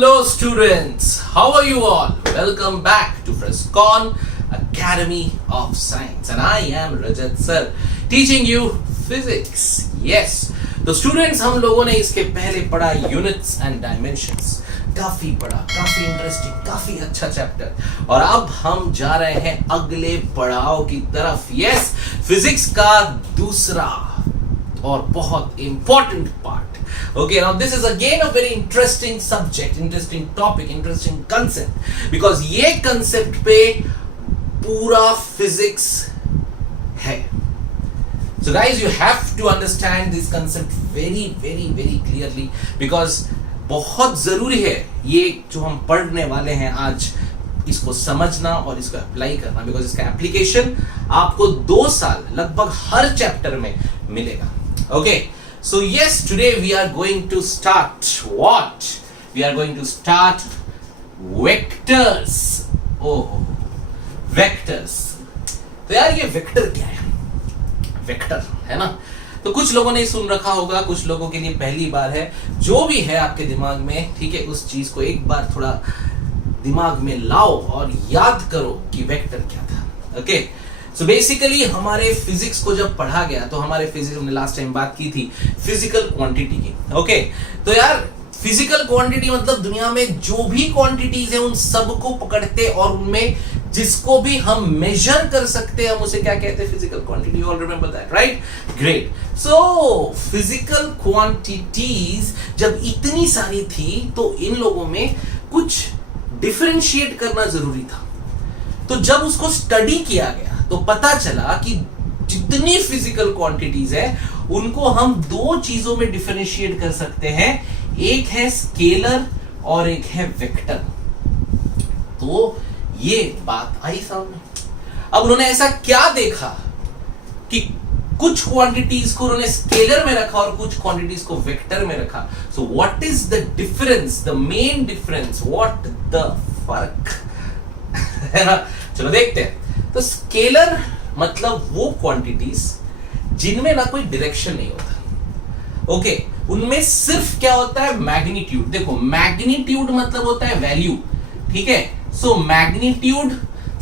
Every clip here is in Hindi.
Hello students, how are you all? Welcome back to Frescon Academy of Science and I am Rajat sir teaching you physics. Yes, तो students हम लोगों ने इसके पहले पढ़ा units and dimensions, काफी पढ़ा, काफी इंटरेस्टिंग, काफी अच्छा चैप्टर और अब हम जा रहे हैं अगले पड़ाव की तरफ. यस, फिजिक्स का दूसरा और बहुत important part. Okay, now this is again a very interesting subject, interesting topic, interesting concept because ये concept पे पूरा physics है. So guys, you have to understand this concept very, very, very clearly because बहुत जरूरी है ये जो हम पढ़ने वाले हैं आज इसको समझना और इसको अप्लाई करना because इसका एप्लीकेशन आपको 2 साल लगभग हर चैप्टर में मिलेगा. Okay. So yes, today we are going to start what? We are going to start vectors. Oh, vectors. तो यार ये वेक्टर क्या है? वेक्टर है ना? तो कुछ लोगों ने सुन रखा होगा, कुछ लोगों के लिए पहली बार है. जो भी है आपके दिमाग में, ठीक है, उस चीज को एक बार थोड़ा दिमाग में लाओ और याद करो कि वेक्टर क्या था. ओके सो बेसिकली हमारे फिजिक्स को जब पढ़ा गया तो हमारे फिजिक्स हमने लास्ट टाइम बात की थी फिजिकल क्वांटिटी की. ओके तो यार फिजिकल क्वांटिटी मतलब दुनिया में जो भी क्वांटिटीज है उन सबको पकड़ते और उनमें जिसको भी हम मेजर कर सकते हैं हम उसे क्या कहते हैं? Physical quantity. You all remember that, right? Great. So physical quantities जब इतनी सारी थी तो इन लोगों में कुछ डिफरेंशिएट करना जरूरी था. तो जब उसको स्टडी किया गया तो पता चला कि जितनी फिजिकल क्वांटिटीज है उनको हम 2 चीजों में डिफरेंशिएट कर सकते हैं. एक है स्केलर और एक है वेक्टर. तो ये बात आई सामने. अब उन्होंने ऐसा क्या देखा कि कुछ क्वांटिटीज को उन्होंने स्केलर में रखा और कुछ क्वांटिटीज को वेक्टर में रखा. So what is the difference, the main difference, what the फर्क है ना? चलो देखते हैं. तो स्केलर मतलब वो क्वांटिटीज जिनमें ना कोई डायरेक्शन नहीं होता. ओके उनमें सिर्फ क्या होता है? मैग्नीट्यूड. देखो मैग्नीट्यूड मतलब होता है वैल्यू, ठीक है? सो मैग्नीट्यूड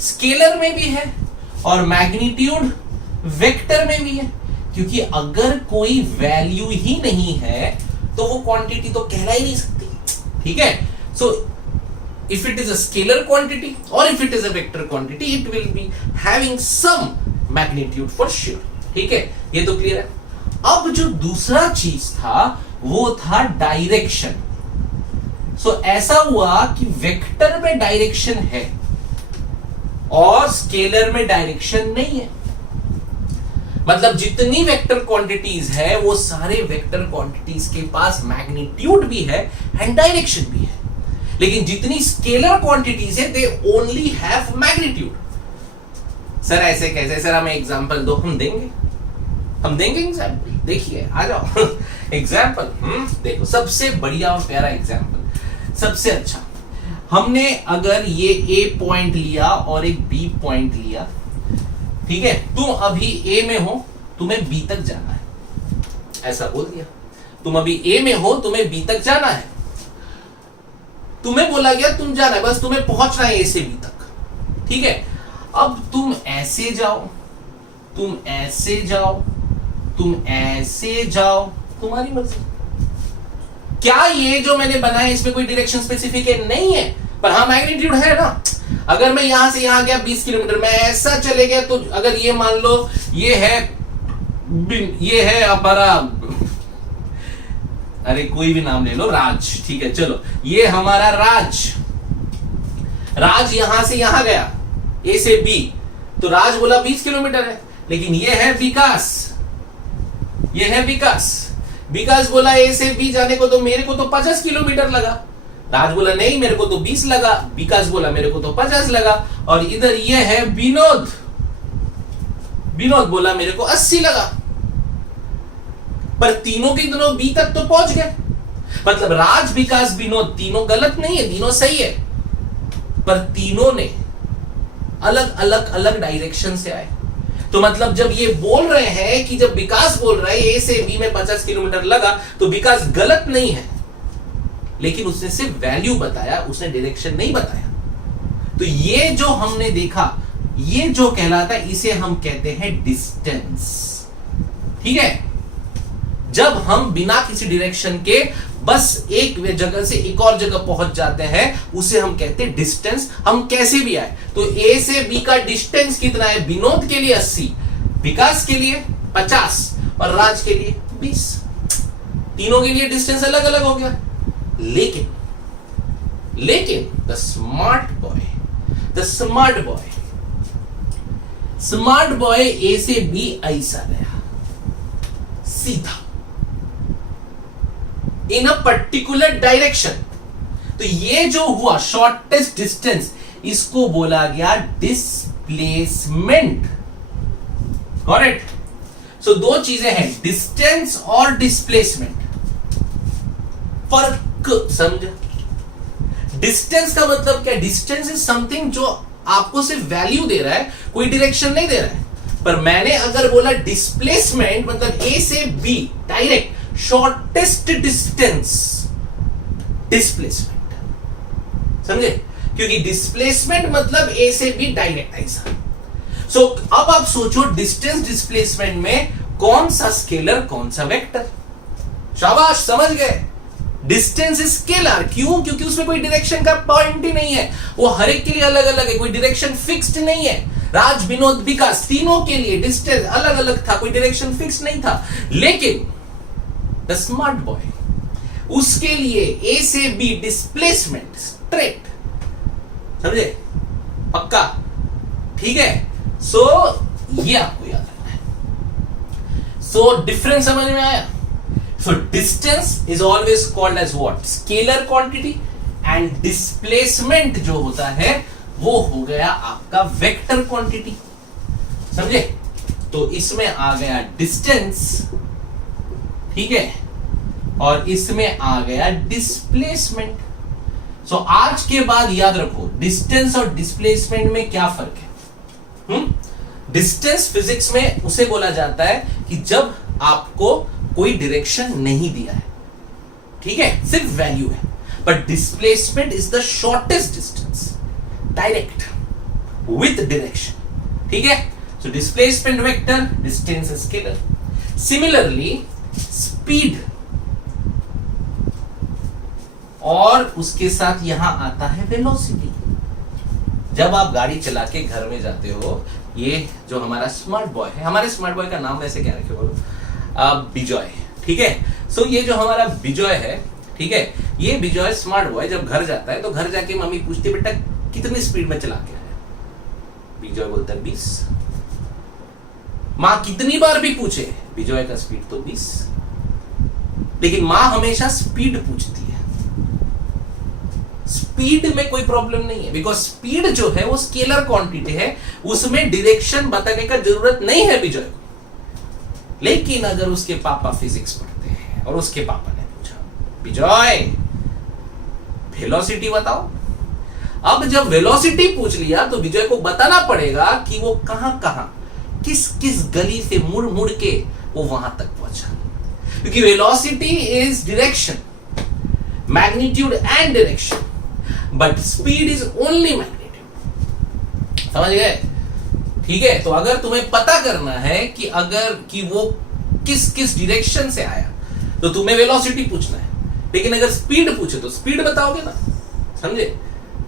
स्केलर में भी है और मैग्नीट्यूड वेक्टर में भी है, क्योंकि अगर कोई वैल्यू ही नहीं है तो वो क्वांटिटी तो कहला ही नहीं सकती. ठीक है? सो if it is a scalar quantity or if it is a vector quantity it will be having some magnitude for sure. ठीक है, ये तो क्लियर है. अब जो दूसरा चीज था वो था डायरेक्शन. सो ऐसा हुआ कि वेक्टर में डायरेक्शन है और स्केलर में डायरेक्शन नहीं है. मतलब जितनी वेक्टर क्वांटिटीज है वो सारे वेक्टर क्वांटिटीज के पास मैग्नीट्यूड भी है एंड डायरेक्शन भी है, लेकिन जितनी स्केलर क्वांटिटीज है they only have magnitude. Sir ऐसे कैसे? सर हमें एग्जांपल दो. हम देंगे एग्जांपल. देखिए आ जाओ एग्जांपल. देखो सबसे बढ़िया और प्यारा एग्जांपल, सबसे अच्छा. हमने अगर ये ए पॉइंट लिया और एक बी पॉइंट लिया, ठीक है? तुम अभी ए में हो, तुम्हें बी तक जाना है, ऐसा बोल दिया. तुम अभी ए में हो, तुम्हें बी तक जाना है. तुम्हें बोला गया तुम जाना है, बस तुम्हें पहुंचना है ए से बी तक. ठीक है? अब तुम ऐसे जाओ, तुम ऐसे जाओ, तुम ऐसे जाओ, तुम्हारी मर्जी. क्या ये जो मैंने बनाया इसमें कोई डायरेक्शन स्पेसिफिक है? नहीं है, पर हाँ मैग्नीट्यूड है ना. अगर मैं यहां से यहां गया 20 किलोमीटर, मैं ऐसा चले गया तो अगर ये मान लो ये है हमारा, अरे कोई भी नाम ले लो, राज. ठीक है चलो, ये हमारा राज यहां से यहां गया ए से बी, तो राज बोला 20 किलोमीटर है. लेकिन ये है विकास बोला ए से बी जाने को तो मेरे को तो 50 किलोमीटर लगा. राज बोला नहीं मेरे को तो 20 लगा. विकास बोला मेरे को तो 50 लगा. और इधर ये है विनोद बोला मेरे को 80 लगा. पर तीनों के तीनों बी तक तो पहुंच गए. मतलब राज, विकास, विनोद तीनों गलत नहीं है, तीनों सही है, पर तीनों ने अलग डायरेक्शन से आए. तो मतलब जब ये बोल रहे हैं कि जब विकास बोल रहा है ए से बी में 50 किलोमीटर लगा, तो विकास गलत नहीं है, लेकिन उसने सिर्फ वैल्यू बताया, उसने डायरेक्शन नहीं बताया। तो ये जो हमने देखा, ये जो कहलाता है, इसे हम कहते हैं डिस्टेंस। ठीक है, जब हम बिना किसी डायरेक्शन के बस एक जगह से एक और जगह पहुंच जाते हैं, उसे हम कहते हैं डिस्टेंस। हम कैसे भी आए, तो ए से बी का डिस्टेंस कितना है? विनोद के लिए 80, विकास के लिए 50 और राज के लिए 20। तीनों के लिए डिस्टेंस अलग अलग हो गया। लेकिन द स्मार्ट बॉय ए से बी ऐसा गया सीधा इन अ पर्टिकुलर डायरेक्शन। तो ये जो हुआ शॉर्टेस्ट डिस्टेंस, इसको बोला गया डिस्प्लेसमेंट। करेक्ट? सो दो चीजें हैं, डिस्टेंस और डिस्प्लेसमेंट। फर्क समझ? डिस्टेंस का मतलब क्या? डिस्टेंस इज समथिंग जो आपको सिर्फ वैल्यू दे रहा है, कोई डायरेक्शन नहीं दे रहा है। पर मैंने अगर बोला डिस्प्लेसमेंट, मतलब ए से B direct shortest distance, displacement. समझे? क्योंकि डिस्प्लेसमेंट मतलब ए से बी डायरेक्ट ऐसा। सो अब आप सोचो डिस्टेंस डिस्प्लेसमेंट में कौन सा स्केलर कौन सा वेक्टर। शाबाश, समझ गए। डिस्टेंस स्केलर, क्यों? क्योंकि उसमें कोई डायरेक्शन का पॉइंट ही नहीं है, वो हर एक के लिए अलग अलग है, कोई डायरेक्शन फिक्स्ड नहीं है। राज, विनोद, विकास तीनों के लिए डिस्टेंस अलग अलग था, कोई डायरेक्शन फिक्स नहीं था। लेकिन द स्मार्ट बॉय, उसके लिए ए से बी डिस्प्लेसमेंट स्ट्रेट। समझे? पक्का? ठीक है। सो ये आपको याद रखना है। सो डिफरेंस समझ में आया? So distance is always called as what? Scalar quantity, and displacement जो होता है वो हो गया आपका वेक्टर क्वांटिटी। समझे? तो इसमें आ गया डिस्टेंस, ठीक है, और इसमें आ गया डिस्प्लेसमेंट। सो आज के बाद याद रखो डिस्टेंस और डिस्प्लेसमेंट में क्या फर्क है। डिस्टेंस फिजिक्स में उसे बोला जाता है कि जब आपको कोई डायरेक्शन नहीं दिया है, ठीक है, सिर्फ वैल्यू है। But displacement is the shortest distance direct with direction. ठीक है? So displacement vector, distance scalar. Similarly speed, और उसके साथ यहां आता है वेलोसिटी। जब आप गाड़ी चला के घर में जाते हो, ये जो हमारा स्मार्ट बॉय है, हमारे स्मार्ट बॉय का नाम वैसे क्या रखे बोलो? बिजॉय। ठीक है? सो ये जो हमारा बिजॉय है, ठीक है, ये बिजॉय स्मार्ट बॉय जब घर जाता है तो घर जाके मम्मी पूछती है बेटा कितनी स्पीड में चला के आया? बिजॉय बोलता है 20। मां कितनी बार भी पूछे, बिजॉय का स्पीड तो 20। लेकिन मां हमेशा स्पीड पूछती है। स्पीड में कोई प्रॉब्लम नहीं है, बिकॉज स्पीड जो है वो स्केलर क्वांटिटी है, उसमें डायरेक्शन बताने का जरूरत नहीं है बिजॉय को। लेकिन अगर उसके पापा फिजिक्स पढ़ते हैं और उसके पापा ने पूछा बिजॉय वेलोसिटी बताओ, अब जब वेलोसिटी पूछ लिया तो विजय को बताना पड़ेगा कि वो कहां कहां किस किस गली से मुड़ मुड़ के वो वहां तक पहुंचा। क्योंकि velocity is direction, magnitude and direction, but speed is only magnitude. समझ गए? ठीक है? तो अगर तुम्हें पता करना है कि वो किस किस डायरेक्शन से आया तो तुम्हें वेलोसिटी पूछना है। लेकिन अगर स्पीड पूछे तो स्पीड बताओगे ना। समझे?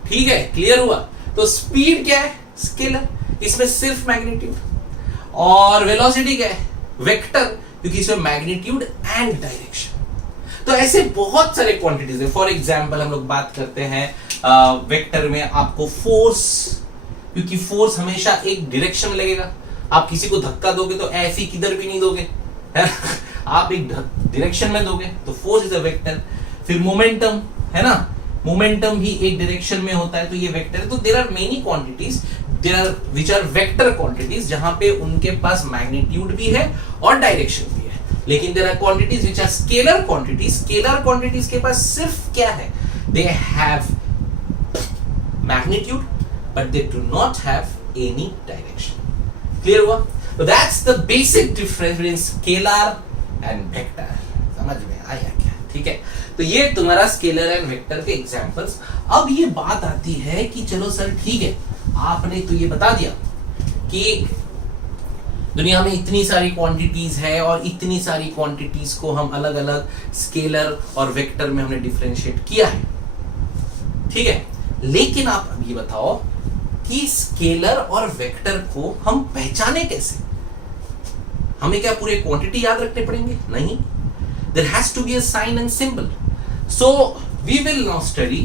ठीक है? क्लियर हुआ? तो स्पीड क्या है? स्केलर, इसमें सिर्फ मैग्नीट्यूड। और वेलोसिटी क्या है? वेक्टर, क्योंकि इसमें मैग्नीट्यूड एंड डायरेक्शन। तो ऐसे बहुत सारे क्वांटिटीज है। फॉर एग्जाम्पल हम लोग बात करते हैं वेक्टर में आपको फोर्स, क्योंकि फोर्स हमेशा एक डायरेक्शन में लगेगा। आप किसी को धक्का दोगे तो ऐसे किधर भी नहीं दोगे, आप एक डायरेक्शन में दोगे, तो फोर्स इज अ वेक्टर। फिर मोमेंटम है ना, मोमेंटम भी एक डायरेक्शन में होता है, तो ये वेक्टर है। तो there are many quantities there are which are vector quantities, जहां पे उनके पास मैग्नीट्यूड भी है और डायरेक्शन भी है। लेकिन there are quantities which are scalar quantities. Scalar quantities के पास सिर्फ क्या है? They have magnitude but they do not have any direction. Clear हुआ? So that's the basic difference between scalar and vector. समझ में आया क्या? ठीक है, तो ये तुम्हारा स्केलर एंड वेक्टर के एग्जांपल्स। अब ये बात आती है कि चलो सर ठीक है, आपने तो ये बता दिया कि दुनिया में इतनी सारी क्वांटिटीज है और इतनी सारी क्वांटिटीज को हम अलग अलग स्केलर और वेक्टर में हमने डिफरेंशिएट किया है, ठीक है, लेकिन आप अब ये बताओ कि स्केलर और वेक्टर को हम पहचाने कैसे? हमें क्या पूरे क्वांटिटी याद रखने पड़ेंगे? नहीं, there has to be a sign and symbol. So we will now study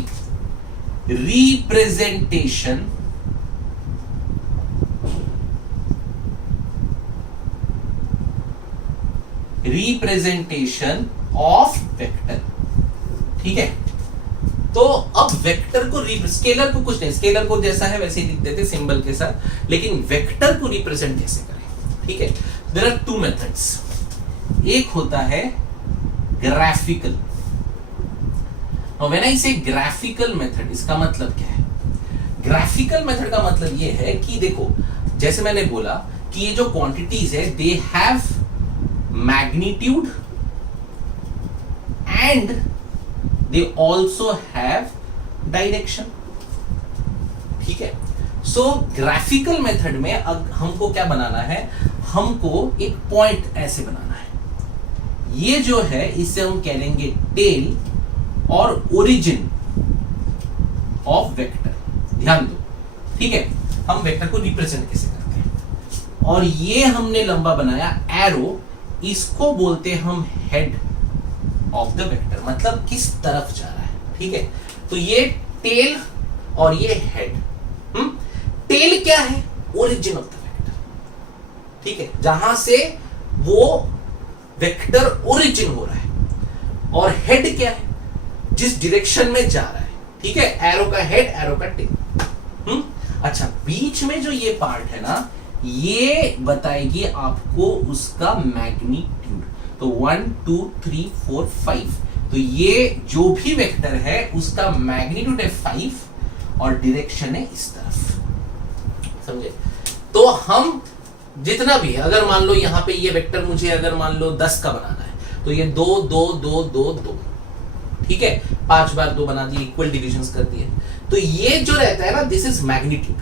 representation of vector, ठीक है। तो अब वेक्टर को स्केलर को कुछ नहीं, स्केलर को जैसा है वैसे ही लिख देते सिंबल के साथ, लेकिन वेक्टर को रिप्रेजेंट कैसे करें? ठीक है, देयर आर टू मेथड्स। एक होता है graphical. Now when I say graphical method, इसका मतलब क्या है? ग्राफिकल मेथड का मतलब ये है कि देखो, जैसे मैंने बोला कि ये जो क्वांटिटीज है they have magnitude and they also have direction, ठीक है। सो ग्राफिकल मेथड में अब हमको क्या बनाना है? हमको एक पॉइंट ऐसे बनाना है, ये जो है इसे हम कहेंगे टेल और ओरिजिन ऑफ वेक्टर। ध्यान दो, ठीक है, हम वेक्टर को रिप्रेजेंट कैसे करते हैं। और ये हमने लंबा बनाया एरो, इसको बोलते हम हेड ऑफ द वेक्टर, मतलब किस तरफ जा रहा है, ठीक है। तो ये टेल और ये हेड। टेल क्या है? ओरिजिन ऑफ द वेक्टर, ठीक है, जहां से वो वेक्टर ओरिजिन हो रहा है। और हेड क्या है? जिस डायरेक्शन में जा रहा है, ठीक है, एरो का हेड, एरो का टेल। अच्छा, बीच में जो ये पार्ट है ना, ये बताएगी आपको उसका मैग्नीट्यूड। तो 1 2 3 4 5, तो ये जो भी वेक्टर है उसका मैग्नीट्यूड है 5 और डायरेक्शन है इस तरफ, समझे। तो हम जितना भी है, अगर मान लो यहां पे ये वेक्टर मुझे अगर मान लो 10 का बनाना है, तो ये 2 2 2 2 2, ठीक है, 5 बार 2 बना दिए, इक्वल डिविजन्स कर दिए। तो ये जो रहता है ना, दिस इज मैग्नीट्यूड,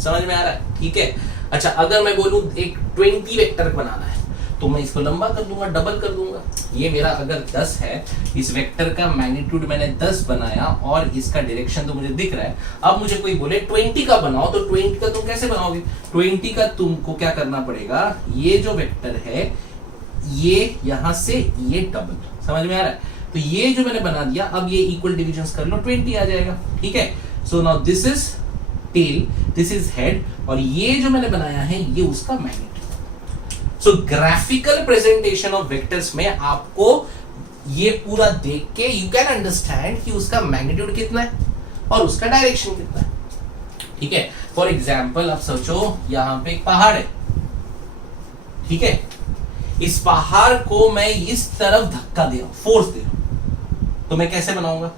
समझ में आ रहा है, ठीक है। अच्छा, अगर मैं बोलूं एक 20 वेक्टर बनाना है, तो मैं इसको लंबा कर दूंगा, डबल कर दूंगा। ये मेरा अगर 10 है, इस वेक्टर का मैग्नीट्यूड मैंने 10 बनाया और इसका डायरेक्शन तो मुझे दिख रहा है। अब मुझे कोई बोले 20 का बनाओ, तो 20 का तुम कैसे बनाओगे? 20 का तुमको क्या करना पड़ेगा? ये जो वेक्टर है, ये यहां से ये डबल, समझ में आ रहा है। तो ये जो मैंने बना दिया, अब ये इक्वल डिविजन्स कर लो, 20 आ जाएगा, ठीक है। So now this is tail, this is head, और ये जो मैंने बनाया है ये उसका magnitude. So graphical presentation of vectors में आपको ये पूरा देख के यू कैन अंडरस्टैंड कि उसका मैग्नीट्यूड कितना है और उसका डायरेक्शन कितना है, ठीक है। फॉर एग्जाम्पल, आप सोचो यहां पे एक पहाड़ है, ठीक है, इस पहाड़ को मैं इस तरफ धक्का दे रहा हूं, फोर्स दे रहा हूं, तो मैं कैसे बनाऊंगा?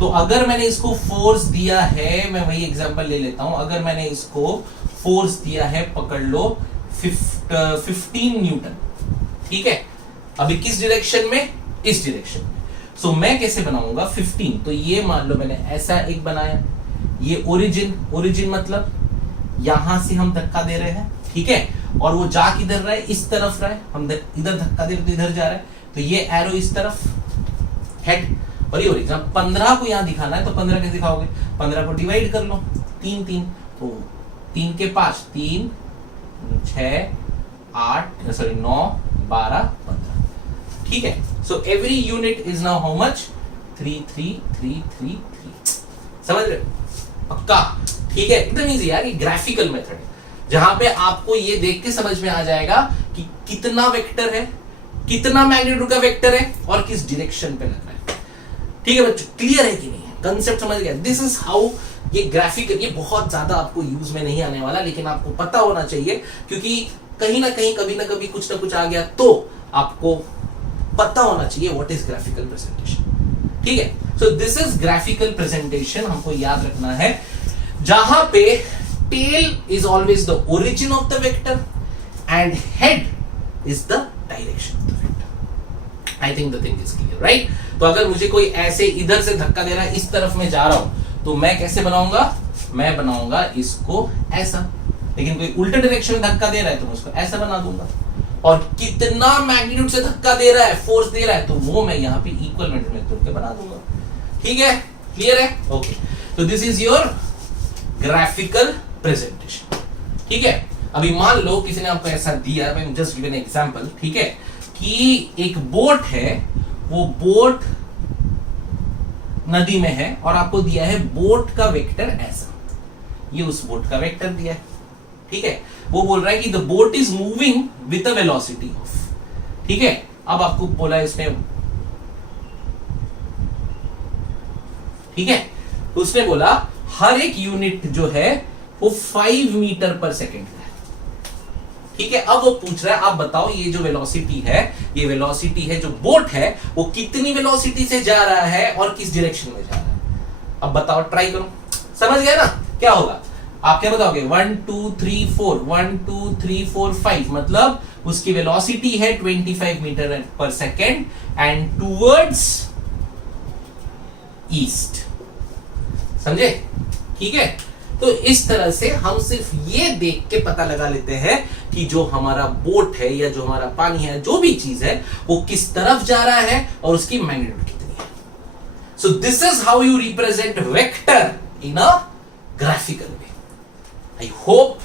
तो अगर मैंने इसको फोर्स दिया है, मैं वही एग्जांपल ले लेता हूं, अगर मैंने इसको फोर्स दिया है, पकड़ लो 15 न्यूटन, ठीक है, अभी किस डायरेक्शन में? इस डायरेक्शन में। सो मैं कैसे बनाऊंगा 15? तो ये मान लो मैंने ऐसा एक बनाया, ये ओरिजिन मतलब यहां से हम धक्का दे रहे हैं, ठीक है, और वो जा किधर रहा है? इस तरफ रहा है, हम इधर धक्का दे रहे तो इधर जा रहा है, तो ये एरो इस तरफ, हेड, और ये ओरिजिन। 15 को यहां दिखाना है, तो 15 कैसे दिखाओगे? 15 को डिवाइड कर लो, 3 3, तो 3 के 5, 3 6 8 सॉरी 9 12 15, ठीक है। So every unit is now how much? 3 3 3 3 3, समझ रहे? पक्का, ठीक है, एकदम इजी यार। ये ग्राफिकल मेथड है, जहां पे आपको ये देख के समझ में आ जाएगा कि कितना वेक्टर है, कितना मैग्नीट्यूड का वेक्टर है और किस डायरेक्शन पे लग रहा है, ठीक है बच्चों। क्लियर है कि नहीं है? कंसेप्ट समझ गया? दिस इज हाउ ये ग्राफिकल, ये बहुत ज्यादा आपको यूज में नहीं आने वाला, लेकिन आपको पता होना चाहिए, क्योंकि कहीं ना कहीं कभी ना कभी कुछ ना कुछ आ गया, तो आपको पता होना चाहिए व्हाट इज ग्राफिकल प्रेजेंटेशन, ठीक है। So this is graphical presentation, हमको याद रखना है, जहां पे tail is always the origin of the vector and head is the direction of the vector. I think the thing is clear, right? तो अगर मुझे कोई ऐसे इधर से धक्का दे रहा है, इस तरफ में जा रहा हूं, तो मैं कैसे बनाऊंगा, मैं बनाऊंगा इसको ऐसा। लेकिन कोई उल्टे डायरेक्शन में धक्का दे रहा है तो मैं उसको ऐसा बना दूंगा। और कितना मैग्नीट्यूड से धक्का दे रहा है, फोर्स दे रहा है, तो वो मैं यहाँ पे इक्वल मैग्नीट्यूड में तोड़ के बना दूंगा। ठीक है, क्लियर है? ओके, तो this is your graphical presentation. ठीक है, अभी मान लो किसी ने आपको ऐसा दिया, मैं जस्ट गिव एन एग्जांपल, ठीक है, कि एक बोट है, वो बोट नदी में है और आपको दिया है बोट का वेक्टर ऐसा, ये उस बोट का वेक्टर दिया है। ठीक है, वो बोल रहा है कि the boat is moving with a velocity of, ठीक है, अब आपको बोला है इसमें, ठीक है, तो उसने बोला हर एक यूनिट जो है वो 5 मीटर पर सेकेंड है। ठीक है, अब वो पूछ रहा है आप बताओ ये जो वेलोसिटी है, ये वेलोसिटी है जो बोट है, वो कितनी वेलोसिटी से जा रहा है और किस डायरेक्शन में जा रहा है। अब बताओ, ट्राई करो, समझ गया ना क्या होगा? आप क्या बताओगे? 1 2 3 4, 1 2 3 4 5, मतलब उसकी वेलोसिटी है 25 मीटर पर सेकेंड एंड टूवर्ड्स ईस्ट। समझे? ठीक है, तो इस तरह से हम सिर्फ ये देख के पता लगा लेते हैं कि जो हमारा बोट है या जो हमारा पानी है, जो भी चीज है, वो किस तरफ जा रहा है और उसकी मैग्नीट्यूड कितनी है। So this is how you represent vector in a graphical way. I hope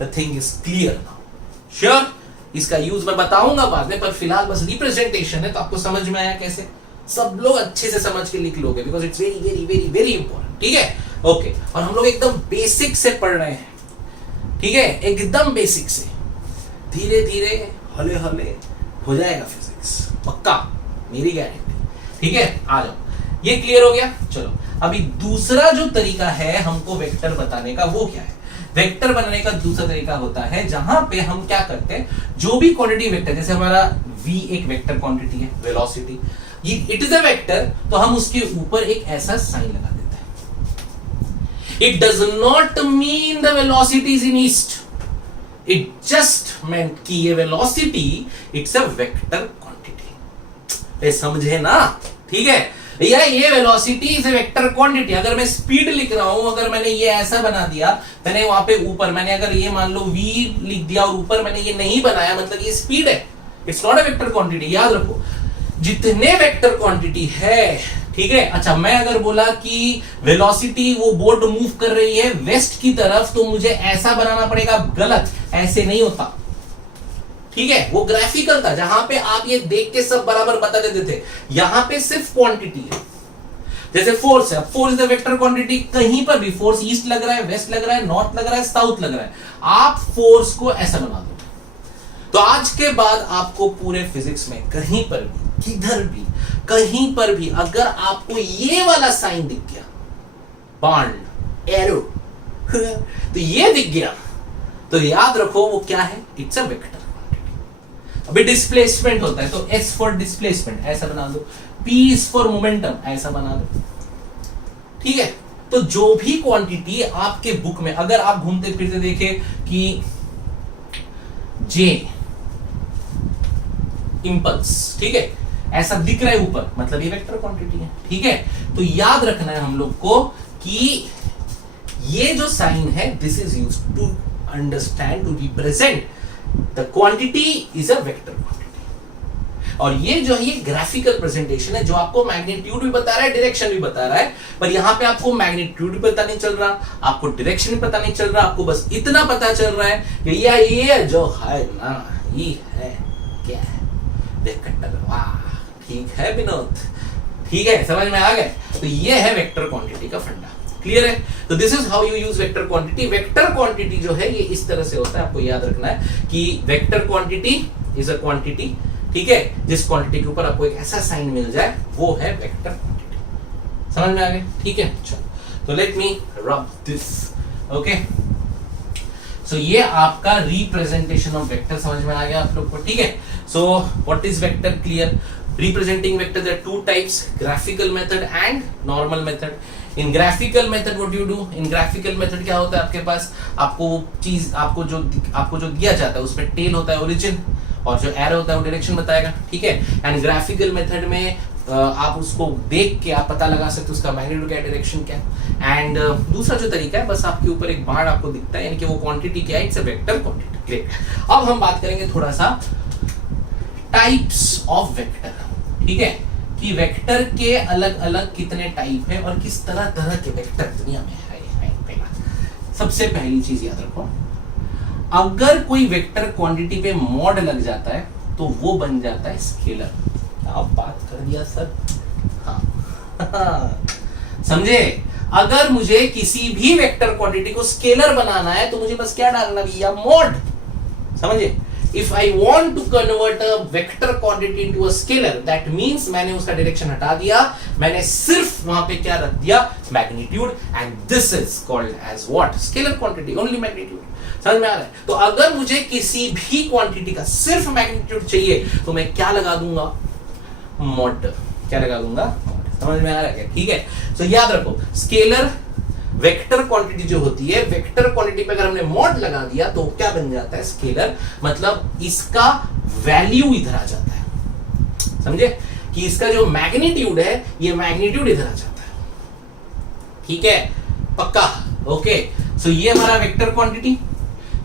the thing is clear now. Sure, इसका यूज मैं बताऊंगा बाद में, पर फिलहाल बस रिप्रेजेंटेशन है, तो आपको समझ में आया कैसे? सब लोग अच्छे से समझ के लिख लोगे, because it's very very very very important. ठीक है, ओके, और हम लोग एकदम बेसिक से पढ़ रहे हैं। ठीक है, एकदम बेसिक से, धीरे धीरे हले हले हो जाएगा फिजिक्स, पक्का, मेरी गारंटी। ठीक है, आ जाओ, ये क्लियर हो गया। चलो, अभी दूसरा जो तरीका है हमको वेक्टर बताने का, वो क्या है? वेक्टर बनाने का दूसरा तरीका होता है जहां पे हम क्या करते हैं, जो भी क्वांटिटी वेक्टर, जैसे हमारा v एक वेक्टर क्वांटिटी है, velocity, it is a vector, तो हम उसके ऊपर एक ऐसा साइन लगा देते हैं। It does not mean the velocity is in east, it just मेंट कि ये velocity it's a vector quantity. समझे ना? ठीक है भैया, ये velocity is a vector quantity. अगर मैं स्पीड लिख रहा हूं, अगर मैंने ये ऐसा बना दिया, मैंने वहां पे ऊपर मैंने अगर ये मान लो v लिख दिया और ऊपर मैंने ये नहीं बनाया, मतलब ये स्पीड है, it's not a vector quantity. याद रखो, जितने वेक्टर क्वांटिटी है, ठीक है। अच्छा, मैं अगर बोला कि वेलोसिटी, वो बोट मूव कर रही है वेस्ट की तरफ, तो मुझे ऐसा बनाना पड़ेगा, गलत, ऐसे नहीं होता। ठीक है, वो ग्राफिकल था, जहां पे आप ये देख के सब बराबर बता देते थे। यहां पे सिर्फ क्वांटिटी है, जैसे फोर्स है, force is the vector quantity, कहीं पर भी फोर्स ईस्ट लग रहा है, वेस्ट लग रहा है, नॉर्थ लग रहा है, साउथ लग रहा है, आप फोर्स को ऐसा बना दो। तो आज के बाद आपको पूरे फिजिक्स में कहीं पर भी, किधर भी, कहीं पर भी अगर आपको ये वाला साइन दिख गया, बाण, एरो, तो ये दिख गया, तो याद रखो वो क्या है, इट्स अ वेक्टर। अभी डिस्प्लेसमेंट होता है, तो S फॉर डिस्प्लेसमेंट ऐसा बना दो, P इज फॉर मोमेंटम ऐसा बना दो। ठीक है, तो जो भी क्वांटिटी आपके बुक में, अगर आप घूमते फिरते देखें कि J इंपल्स, ठीक है, ऐसा दिख रहा है ऊपर, मतलब ये वेक्टर क्वांटिटी है। ठीक है, तो याद रखना है हम लोग को कि ये जो साइन है, this is used to understand, to represent the quantity is a vector quantity. और ये जो है, ये ग्राफिकल प्रेजेंटेशन है, जो आपको मैग्नीट्यूड भी बता रहा है, डायरेक्शन भी बता रहा है, पर यहां पे आपको मैग्नीट्यूड भी पता नहीं चल रहा, आपको डायरेक्शन भी पता नहीं चल रहा, आपको बस इतना पता चल रहा है कि ये जो है ना, ये है क्या है, वेक्टर। वाह, ठीक है विनोद, ठीक है, समझ में आ गए? तो ये है वेक्टर क्वांटिटी का फंडा। क्लियर है? तो this is how you use vector quantity. Vector quantity जो है ये इस तरह से होता है, आपको याद रखना है कि vector quantity is a quantity, ठीक है, जिस क्वांटिटी के ऊपर आपको एक ऐसा साइन मिल जाए, वो है वेक्टर क्वांटिटी। समझ में आ गया? ठीक है, चलो, तो let me rub this. Okay, सो ये आपका रिप्रेजेंटेशन ऑफ वेक्टर समझ में आ गया आप लोग को। ठीक है, so what is vector? Clear? Representing vectors, there are two types, graphical method and normal method. In graphical method what you do? In graphical method क्या होता है आपके पास, आपको चीज, आपको जो दिया जाता है उसमें टेल होता है, ओरिजिन, और जो एरो होता है वो डायरेक्शन बताएगा। ठीक है, एंड ग्राफिकल मेथड में आप उसको देख के आप पता लगा सकते हो उसका मैग्नीट्यूड क्या डायरेक्शन क्या है। एंड दूसरा जो तरीका है, बस आपके ऊपर एक बाण आपको दिखता है, यानी कि वो क्वांटिटी क्या है, it's a vector quantity. Great. अब हम बात करेंगे थोड़ा सा टाइप्स ऑफ वेक्टर, ठीक है, कि वेक्टर के अलग अलग कितने टाइप है और किस तरह तरह के वेक्टर दुनिया में है। सबसे पहली चीज याद रखो, अगर कोई वेक्टर क्वांटिटी पे मॉड लग जाता है तो वो बन जाता है स्केलर। आप बात कर दिया सर, हाँ समझे। अगर मुझे किसी भी वेक्टर क्वांटिटी को स्केलर बनाना है तो मुझे बस क्या डालना भैया, मॉड। समझे। If I want to convert a vector quantity into a scalar, that means मैंने उसका डायरेक्शन हटा दिया, मैंने सिर्फ वहां पे क्या रख दिया, magnitude, and this is called as what? Scalar quantity, only magnitude। समझ में आ रहा है। तो अगर मुझे किसी भी क्वांटिटी का सिर्फ मैग्नीट्यूड चाहिए तो मैं क्या लगा दूंगा, मॉड। क्या लगा दूंगा, मॉड। समझ में आ रहा है, ठीक है। तो याद रखो, स्केलर वेक्टर क्वांटिटी जो होती है, वेक्टर क्वांटिटी पे अगर हमने मॉड लगा दिया तो क्या बन जाता है, स्केलर। मतलब इसका वैल्यू इधर आ जाता है, समझे, कि इसका जो मैग्नीट्यूड है ये मैग्नीट्यूड इधर आ जाता है, ठीक है, पक्का। ओके, सो ये हमारा वेक्टर क्वांटिटी।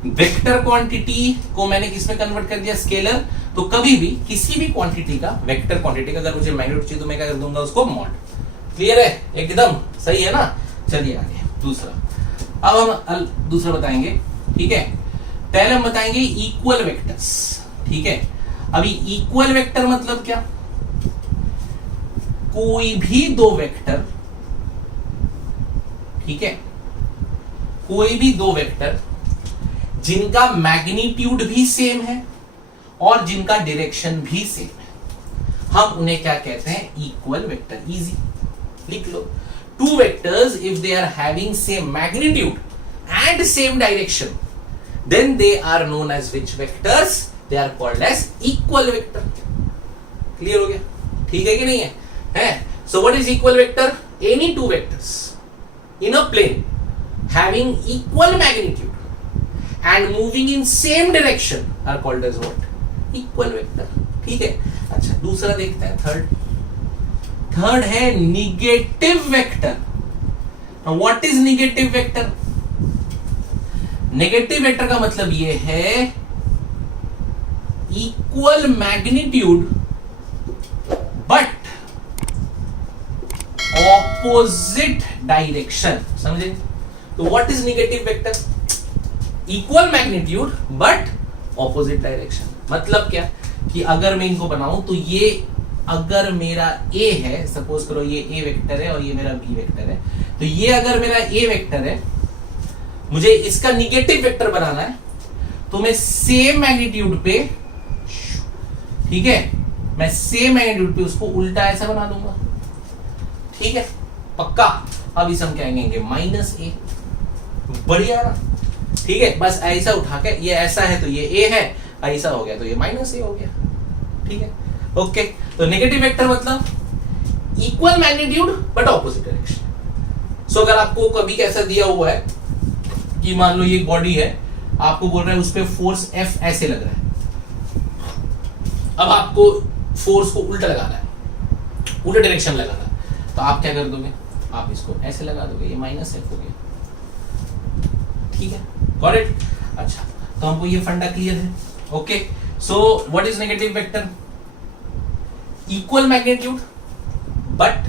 वेक्टर क्वांटिटी को मैंने किसमें कन्वर्ट कर दिया, स्केलर। तो कभी भी किसी भी क्वांटिटी का, वेक्टर क्वांटिटी का अगर मुझे मैग्नीट्यूड चाहिए तो मैं क्या कर दूंगा, उसको मॉड। क्लियर है, एकदम सही है ना। चलिए आगे दूसरा। अब हम दूसरा बताएंगे, ठीक है। पहले हम बताएंगे इक्वल वेक्टर्स, ठीक है। अभी इक्वल वेक्टर मतलब क्या, कोई भी दो वेक्टर, ठीक है, कोई भी दो वेक्टर जिनका मैग्नीट्यूड भी सेम है और जिनका डायरेक्शन भी सेम है, हम उन्हें क्या कहते हैं, इक्वल वेक्टर। इजी, लिख लो। Two vectors, if they are having same magnitude and same direction, then they are known as which vectors? They are called as equal vector. Clear हो गया, ठीक है कि नहीं है? So what is equal vector? Any two vectors in a plane having equal magnitude and moving in same direction are called as what? Equal vector। ठीक है। अच्छा, दूसरा देखते हैं, थर्ड है negative vector. What is negative vector? Negative vector का मतलब यह है equal magnitude but opposite direction. समझे? तो what is negative vector? Equal magnitude but opposite direction. मतलब क्या, कि अगर मैं इनको बनाऊं तो ये, अगर मेरा A है, सपोज करो ये A वेक्टर है और ये मेरा B वेक्टर है, तो ये अगर मेरा A वेक्टर है, मुझे इसका निगेटिव वेक्टर बनाना है, तो मैं सेम मैग्नीट्यूड पे, ठीक है, मैं सेम मैग्नीट्यूड पे उसको उल्टा ऐसा बना दूंगा। ठीक है, पक्का। अब इसे हम क्या कहेंगे, -A। बढ़िया ना, ठीक है। बस ऐसा उठा के, ये ऐसा है तो ये A है, ऐसा हो गया तो ये -A हो गया। ठीक है, ओके। तो नेगेटिव वेक्टर मतलब equal magnitude but opposite direction. So अगर आपको कभी कैसा दिया हुआ है कि मान लो ये बॉडी है, आपको बोल रहा है उस पर फोर्स F ऐसे लग रहा है, अब आपको फोर्स को उल्टा लगाना है, उल्टा डायरेक्शन लगाना है, तो आप क्या कर दोगे, आप इसको ऐसे लगा दोगे, ये -F हो गया। ठीक है, गॉट इट। अच्छा, तो हमको ये फंडा क्लियर है। Okay, so what is negative vector? Equal magnitude but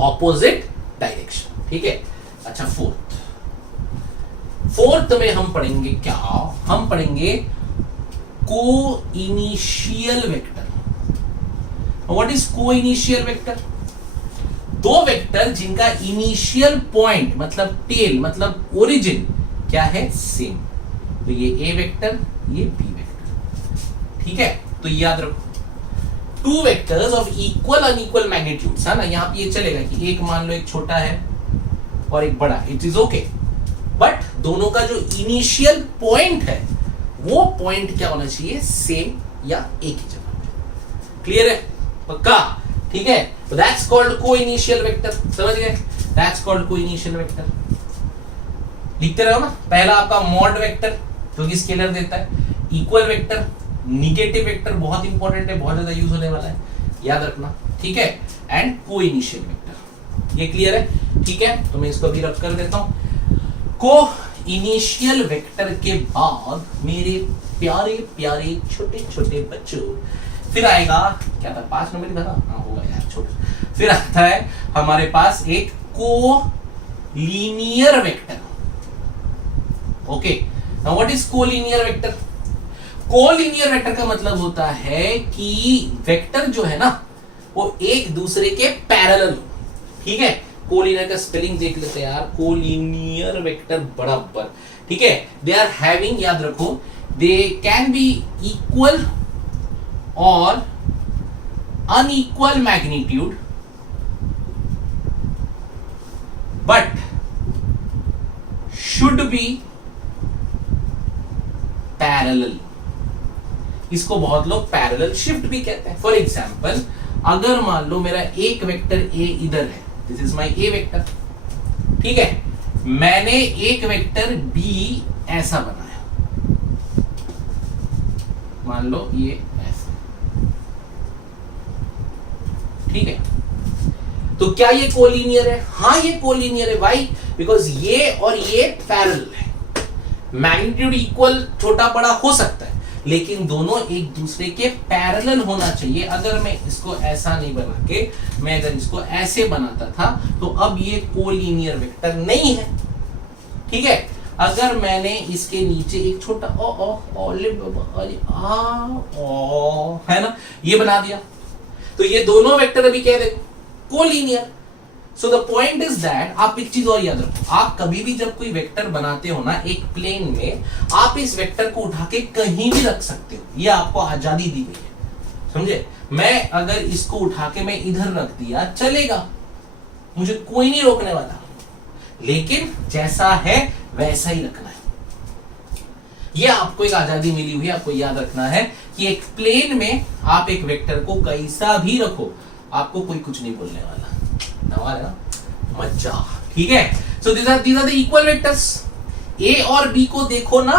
opposite direction. ठीक है। अच्छा, फोर्थ में हम पढ़ेंगे क्या, हम पढ़ेंगे को इनिशियल वेक्टर। व्हाट इज को इनिशियल वेक्टर? दो वेक्टर जिनका इनिशियल पॉइंट मतलब टेल मतलब ओरिजिन क्या है, सेम। तो ये A वेक्टर, ये B वेक्टर। ठीक है, तो याद रखो, two vectors of equal unequal magnitudes है ना। यहां पे ये चलेगा कि एक मान लो एक छोटा है और एक बड़ा, इट इज ओके, बट दोनों का जो इनिशियल पॉइंट है वो पॉइंट क्या होना चाहिए, सेम या एक ही जगह पे। क्लियर है, पक्का? ठीक है, तो दैट्स कॉल्ड को इनिशियल वेक्टर। समझ गए? दैट्स कॉल्ड को इनिशियल वेक्टर। लिखते रहो ना। पहला आपका मॉड वेक्टर जो कि स्केलर देता है, इक्वल वेक्टर, निगेटिव वेक्टर बहुत इंपॉर्टेंट है, बहुत ज्यादा यूज होने वाला है, याद रखना, ठीक है, एंड को इनिशियल वेक्टर। ये क्लियर है? ठीक है, तो मैं इसको भी रख कर देता हूं। को इनिशियल वेक्टर के बाद मेरे प्यारे प्यारे छोटे छोटे बच्चों फिर आएगा, क्या था 5 नंबर था ना, हाँ होगा यार, छोटे। फिर आता है हमारे पास एक को linear vector. Okay, now what is को लीनियर वेक्टर? को लीनियर वेक्टर का मतलब होता है कि वेक्टर जो है ना वो एक दूसरे के पैरेलल हो, ठीक है। कोलिनियर का स्पेलिंग देख लेते हैं यार, कोलिनियर वेक्टर बराबर, ठीक है। दे आर हैविंग, याद रखो, दे कैन बी इक्वल और unequal magnitude but should be parallel. इसको बहुत लोग पैरेलल शिफ्ट भी कहते हैं। फॉर एग्जाम्पल, अगर मान लो मेरा एक वेक्टर ए इधर है, this is my A vector, ठीक है, मैंने एक वेक्टर बी ऐसा बनाया, मान लो ये ऐसा, ठीक है, तो क्या ये कोलिनियर है? हाँ ये कोलिनियर है। व्हाई? बिकॉज ये और ये पैरेलल है। मैग्नीट्यूड इक्वल छोटा बड़ा हो सकता है लेकिन दोनों एक दूसरे के पैरेलल होना चाहिए। अगर मैं इसको ऐसा नहीं बना के मैं अगर इसको ऐसे बनाता था तो अब ये कोलिनियर वेक्टर नहीं है, ठीक है। अगर मैंने इसके नीचे एक छोटा है ना, ये बना दिया तो ये दोनों वेक्टर अभी क्या देखो collinear. So the point is that, आप एक चीज और याद रखो, आप कभी भी जब कोई वेक्टर बनाते हो ना एक प्लेन में, आप इस वेक्टर को उठा के कहीं भी रख सकते हो, ये आपको आजादी दी गई है, समझे। मैं अगर इसको उठा के मैं इधर रख दिया चलेगा, मुझे कोई नहीं रोकने वाला, लेकिन जैसा है वैसा ही रखना है। ये आपको एक आजादी मिली हुई है। आपको याद रखना है कि एक प्लेन में आप एक वेक्टर को कैसा भी रखो, आपको कोई कुछ नहीं बोलने वाला, मजा, ठीक है। So these are the equal vectors. A और बी को देखो ना,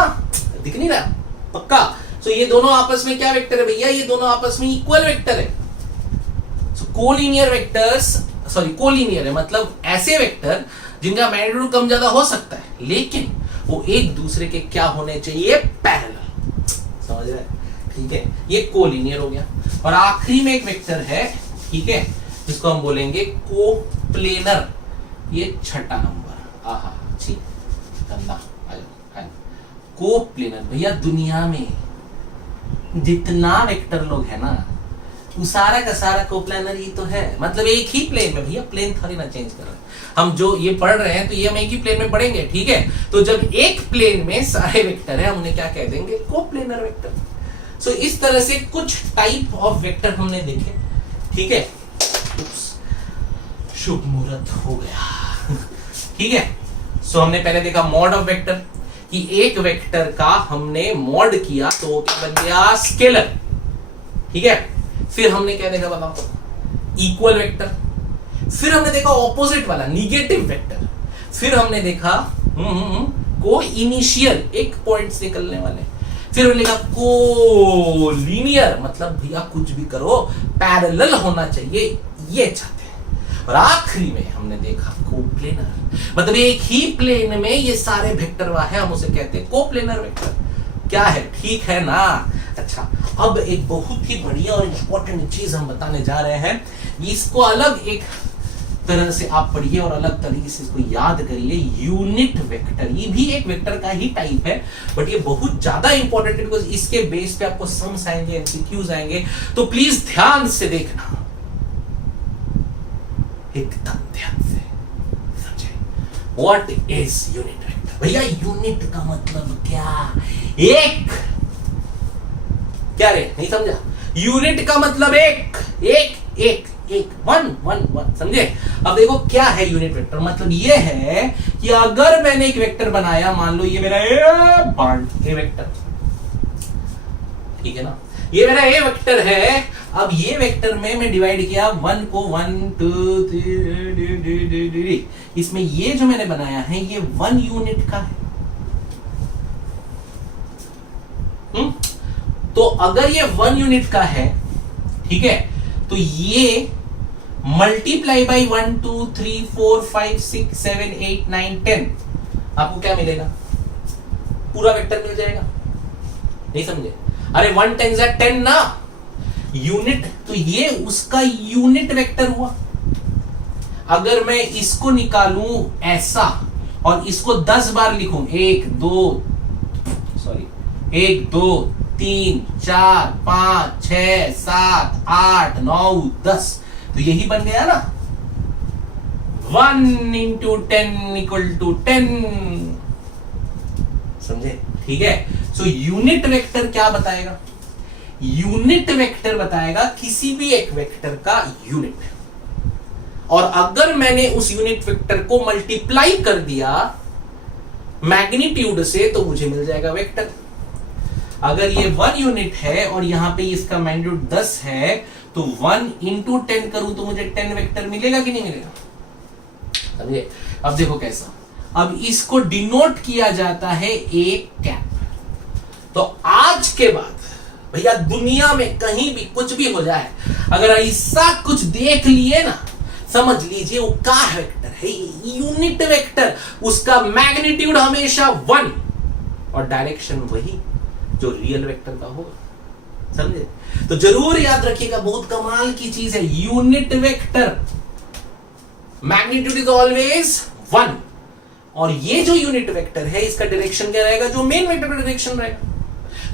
दिख नहीं रहा पक्का? सो ये दोनों आपस में क्या वेक्टर है भैया? ये दोनों आपस में इक्वल वेक्टर है। सो कोलिनियर वेक्टर्स, सॉरी कोलिनियर है मतलब ऐसे वेक्टर जिनका मैग्नीट्यूड कम ज्यादा हो सकता है लेकिन वो एक दूसरे के क्या होने चाहिए? पैरेलल। समझ रहे? ठीक है, ये कोलिनियर हो गया। और आखिरी में एक वेक्टर है, ठीक है, जिसको हम बोलेंगे कोप्लेनर। ये छठा नंबर। आहा ठीक, गंदा आ जाओ। कोप्लेनर भैया, दुनिया में जितना वेक्टर लोग है ना वो सारा का सारा कोप्लेनर ही तो है। मतलब एक ही प्लेन में भैया, प्लेन थोड़ी ना चेंज कर रहे हैं हम। जो ये पढ़ रहे हैं तो ये हम एक ही प्लेन में पढ़ेंगे, ठीक है। तो जब एक प्लेन में सारे वेक्टर है, हम उन्हें क्या कह देंगे? Coplanar vector. सो इस तरह से कुछ टाइप ऑफ वेक्टर हमने देखे, ठीक है। शुभ मुहूर्त हो गया ठीक है। सो हमने पहले देखा मॉड ऑफ वेक्टर, कि एक वेक्टर का हमने मॉड किया तो वो क्या बन गया? स्केलर, ठीक है। फिर हमने क्या देखा बताओ? Equal vector. फिर हमने देखा ऑपोजिट वाला निगेटिव वेक्टर। फिर हमने देखा को इनिशियल, एक पॉइंट से निकलने वाले। फिर हमने देखा को लीनियर, मतलब भैया कुछ भी करो पैरेलल होना चाहिए, ये चाहते हैं। और आखिरी में हमने देखा कोप्लेनर, मतलब एक ही प्लेन में ये सारे वेक्टर है, हम उसे कहते हैं कोप्लेनर वेक्टर। क्या है? ठीक है ना? अच्छा, अब एक बहुत ही बढ़िया और इंपॉर्टेंट चीज हम बताने जा रहे हैं। इसको अलग एक तरह से आप पढ़िए और अलग तरीके से इसको याद करिए। यूनिट वेक्टर, ये भी एक वेक्टर का ही टाइप है, बट ये बहुत ज्यादा इंपॉर्टेंट है बिकॉज इसके बेस पे आपको सम्स आएंगे, एमसीक्यूज आएंगे। तो प्लीज ध्यान से देखना, एकदम ध्यान से समझे। What is unit vector? भैया यूनिट का मतलब क्या? एक, क्या रे नहीं समझा? यूनिट का मतलब एक, एक एक एक, वन वन वन, समझे? अब देखो क्या है यूनिट वेक्टर। मतलब ये है कि अगर मैंने एक वेक्टर बनाया, मान लो ये मेरा ए वेक्टर, ठीक है ना, ये मेरा ए वेक्टर है। अब ये वेक्टर में मैं डिवाइड किया 1 को 1 2 3, इसमें ये जो मैंने बनाया है ये 1 यूनिट का है। तो अगर ये 1 यूनिट का है, ठीक है, तो ये मल्टीप्लाई बाई 1 2 3 4 5 6 7 8 9 10 आपको क्या मिलेगा? पूरा वेक्टर मिल जाएगा। नहीं समझे? अरे 1 10 10 ना, यूनिट, तो ये उसका यूनिट वेक्टर हुआ। अगर मैं इसको निकालूं ऐसा और इसको 10 बार लिखूं, 1 2 3 4 5 6 7 8 9 10, तो यही बन गया ना, 1 into 10 equal to 10। समझे? ठीक है। सो यूनिट वेक्टर क्या बताएगा? यूनिट वेक्टर बताएगा किसी भी एक वेक्टर का यूनिट, और अगर मैंने उस यूनिट वेक्टर को मल्टीप्लाई कर दिया मैग्नीट्यूड से तो मुझे मिल जाएगा वेक्टर। अगर ये 1 यूनिट है और यहां पे इसका मैग्नीट्यूड 10 है, तो 1 into 10 करूं तो मुझे 10 वेक्टर मिलेगा कि नहीं मिलेगा? समझे? अब देखो कैसा, अब इसको डिनोट किया जाता है एक कैप। तो आज के बाद भैया दुनिया में कहीं भी कुछ भी हो जाए, अगर ऐसा कुछ देख लिए ना, समझ लीजिए वो का वेक्टर है, यूनिट वेक्टर, उसका मैग्नीट्यूड हमेशा 1 और डायरेक्शन वही जो रियल वेक्टर का होगा। समझे? तो जरूर याद रखिएगा, बहुत कमाल की चीज है unit vector, magnitude is always 1, और ये जो यूनिट वेक्टर है इसका डायरेक्शन क्या रहेगा? जो मेन वेक्टर का डायरेक्शन रहेगा।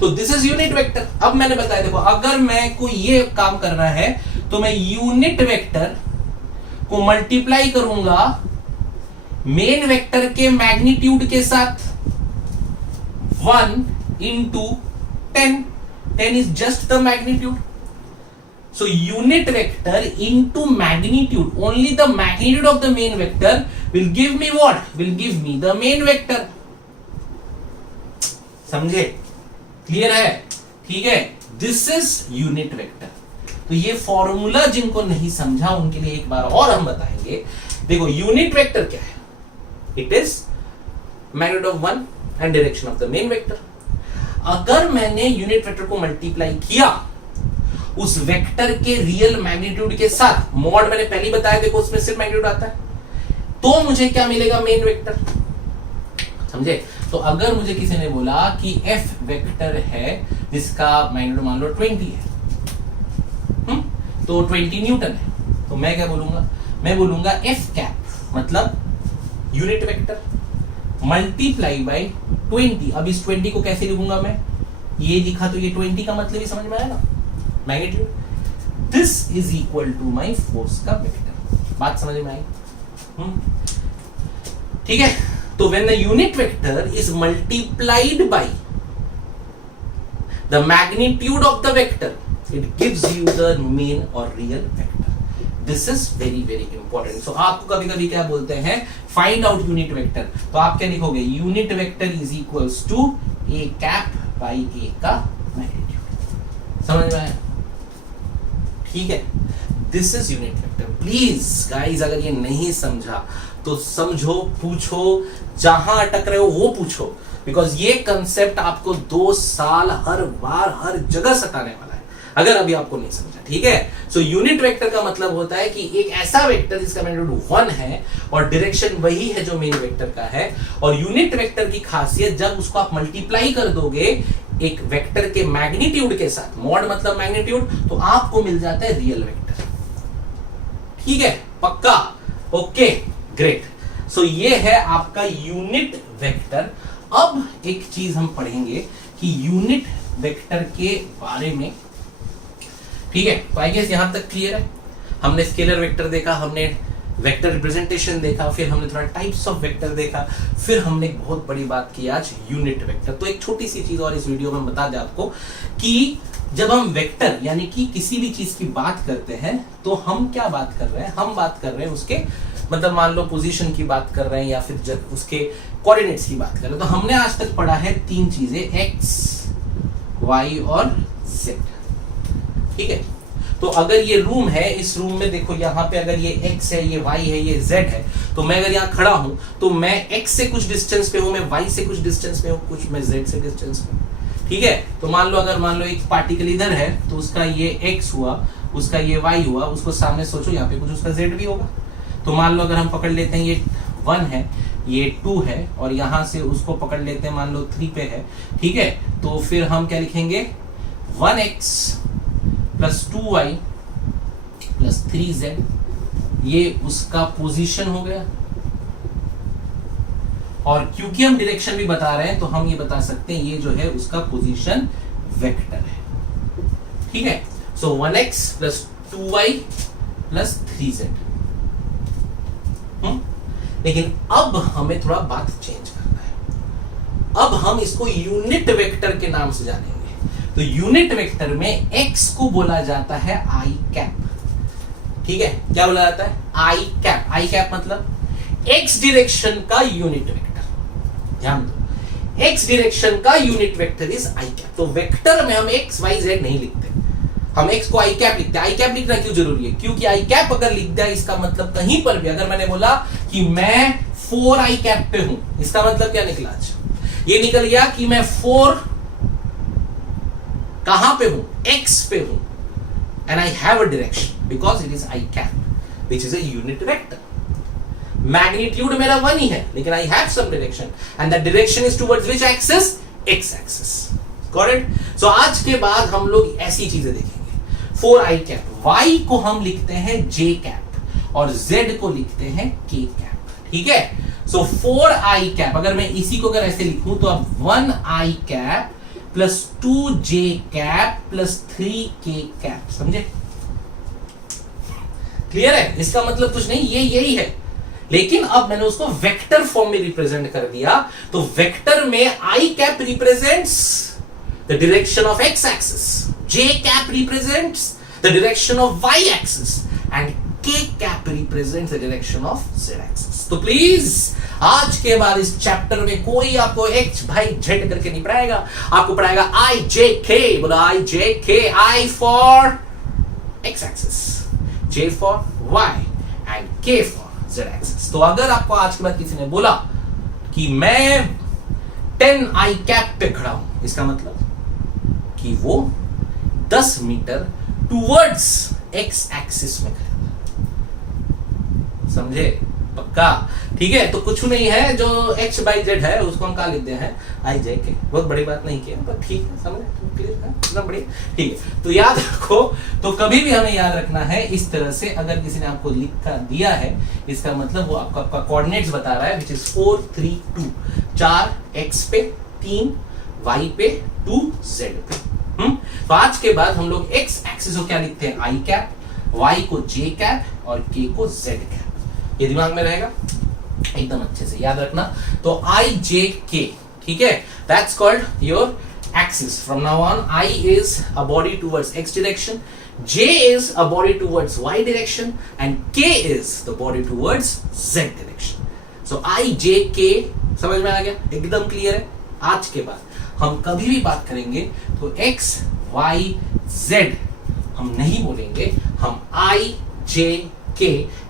तो दिस इज यूनिट वेक्टर। अब मैंने बताया, देखो अगर मैं को ये काम करना है तो मैं यूनिट वेक्टर को मल्टीप्लाई करूंगा मेन वेक्टर के मैग्नीट्यूड के साथ, 1 into 10, 10 is just the magnitude. So unit vector into magnitude, only the magnitude of the main vector will give me what? Will give me the main vector. समझे? क्लियर है? ठीक है, दिस इज यूनिट वेक्टर। तो ये फॉर्मूला जिनको नहीं समझा उनके लिए एक बार और हम बताएंगे। देखो यूनिट वेक्टर क्या है? It is magnitude of 1 and direction of the main vector. अगर मैंने यूनिट वेक्टर को मल्टीप्लाई किया उस वेक्टर के रियल मैग्नीट्यूड के साथ, मॉड मैंने पहले बताया, देखो उसमें सिर्फ मैग्नीट्यूड आता है, तो मुझे क्या मिलेगा? Main vector. समझे? तो अगर मुझे किसी ने बोला कि एफ वेक्टर है जिसका मैग्नीट्यूड मान लो 20 है, तो 20 न्यूटन है, तो मैं क्या बोलूंगा? मैं बोलूंगा एफ कैप मतलब यूनिट वेक्टर मल्टीप्लाई बाई 20। अब इस 20 को कैसे लिखूंगा मैं? ये लिखा तो ये 20 का मतलब ही समझ में आया ना, magnitude. This is equal to my force का वेक्टर। बात समझ में आई? ठीक है। तो when the unit vector is multiplied by the magnitude of the vector, it gives you the main और real vector. This is very very important. So आपको कभी कभी क्या बोलते हैं, फाइंड आउट यूनिट वेक्टर, तो आप क्या लिखोगे? Unit vector is equals to A cap by A का मैग्नीट्यूड। समझ में आया? ठीक है, this is unit vector. Please guys, अगर ये नहीं समझा तो समझो, पूछो, जहां अटक रहे हो वो पूछो, बिकॉज ये कंसेप्ट आपको 2 साल हर बार हर जगह सताने वाला है अगर अभी आपको नहीं समझा। ठीक है। सो यूनिट वेक्टर का मतलब होता है कि एक ऐसा वेक्टर जिसका मैग्नीट्यूड 1 है और डायरेक्शन वही है जो मेन वेक्टर का है। और यूनिट वेक्टर की खासियत, जब उसको आप मल्टीप्लाई कर दोगे एक वेक्टर के मैग्नीट्यूड के साथ, मॉड मतलब मैग्नीट्यूड, तो आपको मिल जाता है रियल वेक्टर। ठीक है, पक्का? Okay, great. सो ये है आपका यूनिट वेक्टर। अब एक चीज हम पढ़ेंगे कि यूनिट वेक्टर के बारे में। ठीक है, तो आई गेस यहां तक क्लियर है। हमने स्केलर वेक्टर देखा, हमने वेक्टर रिप्रेजेंटेशन देखा, फिर हमने थोड़ा टाइप्स ऑफ वेक्टर देखा, फिर हमने एक बहुत बड़ी बात की आज, यूनिट वेक्टर। तो एक छोटी सी चीज और इस वीडियो में बता दें आपको कि जब हम वेक्टर यानी कि किसी भी चीज की बात करते हैं तो हम क्या बात कर रहे हैं? हम बात कर रहे हैं उसके मतलब मान लो पोजीशन की बात कर रहे हैं या फिर उसके कोऑर्डिनेट्स की बात कर रहे हैं। तो हमने आज तक पढ़ा है 3 चीजें, एक्स, वाई और जेड। ठीक है। तो अगर ये रूम है, इस रूम में देखो यहाँ पे अगर ये x है, ये y है, ये z है, तो मैं अगर यहाँ खड़ा हूं तो मैं x से कुछ डिस्टेंस पे हूं, मैं y से कुछ डिस्टेंस पे हूं, कुछ मैं z से डिस्टेंस पे हूं। ठीक है। तो मान लो अगर मान लो एक पार्टिकल इधर है तो उसका ये x हुआ उसका ये y हुआ, उसको सामने सोचो, यहाँ पे कुछ उसका z भी होगा। तो मान लो अगर हम पकड़ लेते हैं ये 1 है, ये 2 है, और यहां से उसको पकड़ लेते हैं मान लो 3 पे है, ठीक है। तो फिर हम क्या लिखेंगे, 1x plus 2y plus 3z, ये उसका पोजीशन हो गया। और क्योंकि हम डायरेक्शन भी बता रहे हैं तो हम ये बता सकते हैं ये जो है उसका पोजीशन वेक्टर है, ठीक है। सो 1x plus 2y plus 3z। लेकिन अब हमें थोड़ा बात चेंज करना है। अब हम इसको यूनिट वेक्टर के नाम से जानेंगे। तो यूनिट वेक्टर में x को बोला जाता है आई कैप, ठीक है। क्या बोला जाता है, आई कैप। आई कैप मतलब x डायरेक्शन का यूनिट वेक्टर। ध्यान दो, x डायरेक्शन का unit vector is I cap. तो वेक्टर में हम x y z नहीं लिखते, हम x को आई कैप लिखते हैं। आई कैप लिखना क्यों जरूरी है, क्योंकि आई कैप अगर लिख दिया, इसका मतलब कहीं पर भी अगर मैंने बोला कि मैं 4 आई कैप पे हूं, इसका मतलब क्या निकला, आज ये निकल गया कि मैं 4 कहां पे हूं, x पे हूं, and I have a direction because it is I cap which is a unit vector. Magnitude मेरा 1 ही है, लेकिन I have some direction and that direction is towards which axis, x axis. Got it. So आज के बाद हम लोग ऐसी चीजें देखेंगे। 4 आई कैप, y को हम लिखते हैं j कैप और z को लिखते हैं k कैप, ठीक है। सो 4 आई कैप, अगर मैं इसी को अगर ऐसे लिखूं तो अब 1 I cap plus 2j cap plus 3k cap, समझे, क्लियर है। इसका मतलब कुछ नहीं, ये यही है, लेकिन अब मैंने उसको वेक्टर फॉर्म में रिप्रेजेंट कर दिया। तो वेक्टर में I cap represents the direction of x axis, j cap represents the direction of y axis and k cap represents the direction of z axis। तो प्लीज आज के बाद इस चैप्टर में कोई आपको x भाई z करके नहीं पढ़ाएगा, आपको पढ़ाएगा i j k। बोला i j k, i for x axis, j for y and k for z axis। तो अगर आपको आज के बाद किसी ने बोला कि मैं 10 आई कैप पे खड़ा हूं, इसका मतलब कि वो 10 मीटर टुवर्ड्स एक्स एक्सिस में खड़ा, समझे, पक्का, ठीक है। तो कुछ नहीं है, जो x बाई z है उसको हम क्या लिखते हैं, आई जे के। बहुत बड़ी बात नहीं किया, पर ठीक है, समझे, क्लियर है, इतना बढ़िया, ठीक है। तो याद रखो, तो कभी भी हमें याद रखना है इस तरह से, अगर किसी ने आपको लिखा दिया है, इसका मतलब वो आपका कोऑर्डिनेट्स बता रहा है, विच इज 4 3 2, 4 x पे, 3 y पे, 2 z पे। तो आज के बाद हम लोग x एक्सिस को क्या लिखते हैं, आई कैप, y को j कैप और k को z कैप। ये दिमाग में रहेगा, एकदम अच्छे से याद रखना। तो i j k, ठीक है, that's called your axis. From now on i is a body towards x direction, j is a body towards y direction and k is the body towards z direction। so i j k समझ में आ गया, एकदम क्लियर है। आज के बाद हम कभी भी बात करेंगे तो x y z हम नहीं बोलेंगे, हम i j k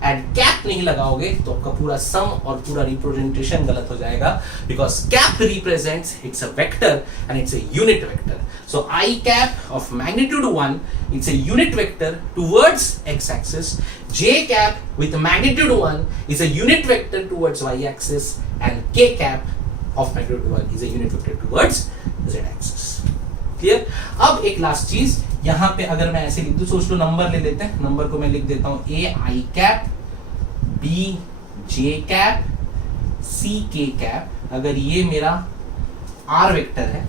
and cap नहीं लगाओगे तो आपका पूरा सम और पूरा रिप्रेजेंटेशन गलत हो जाएगा, because cap represents, it's a vector and it's a unit vector. So I cap of magnitude 1, it's a unit vector towards x axis, j cap with magnitude 1 is a unit vector towards y axis and k cap of magnitude 1 is a unit vector towards z axis। Clear. अब एक लास्ट चीज, यहां पे अगर मैं ऐसे लिख दूं, सोच लो, नंबर ले लेते हैं, नंबर को मैं लिख देता हूं a i cap, b j cap, c k cap. अगर ये मेरा r वेक्टर है,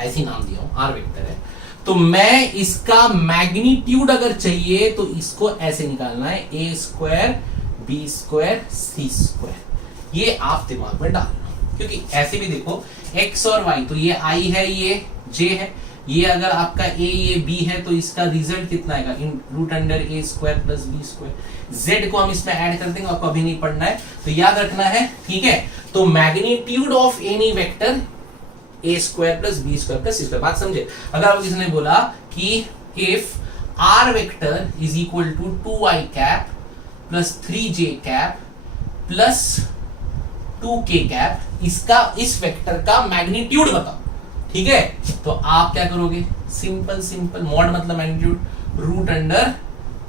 ऐसी नाम दिया हूं, r वेक्टर है, तो मैं इसका मैग्नीट्यूड अगर चाहिए तो इसको ऐसे निकालना है, a square b square c square. ये आप दिमाग में डालना, क्योंकि ऐसे भी देखो x और y, तो ये i है, ये j है, ये अगर आपका a ये b है तो इसका रिजल्ट कितना आएगा, in root under a square plus b square. z को हम इसमें ऐड कर देंगे, आपको अभी नहीं पढ़ना है, तो याद रखना है, ठीक है। तो magnitude of any vector a square plus b square plus c square. बात समझे। अगर आपको किसी ने बोला कि if r vector is equal to 2i cap plus 3j cap plus 2k cap, इसका, इस वेक्टर का मैग्नीट्यूड बताओ, ठीक है। तो आप क्या करोगे, सिंपल सिंपल, मॉड मतलब magnitude, root under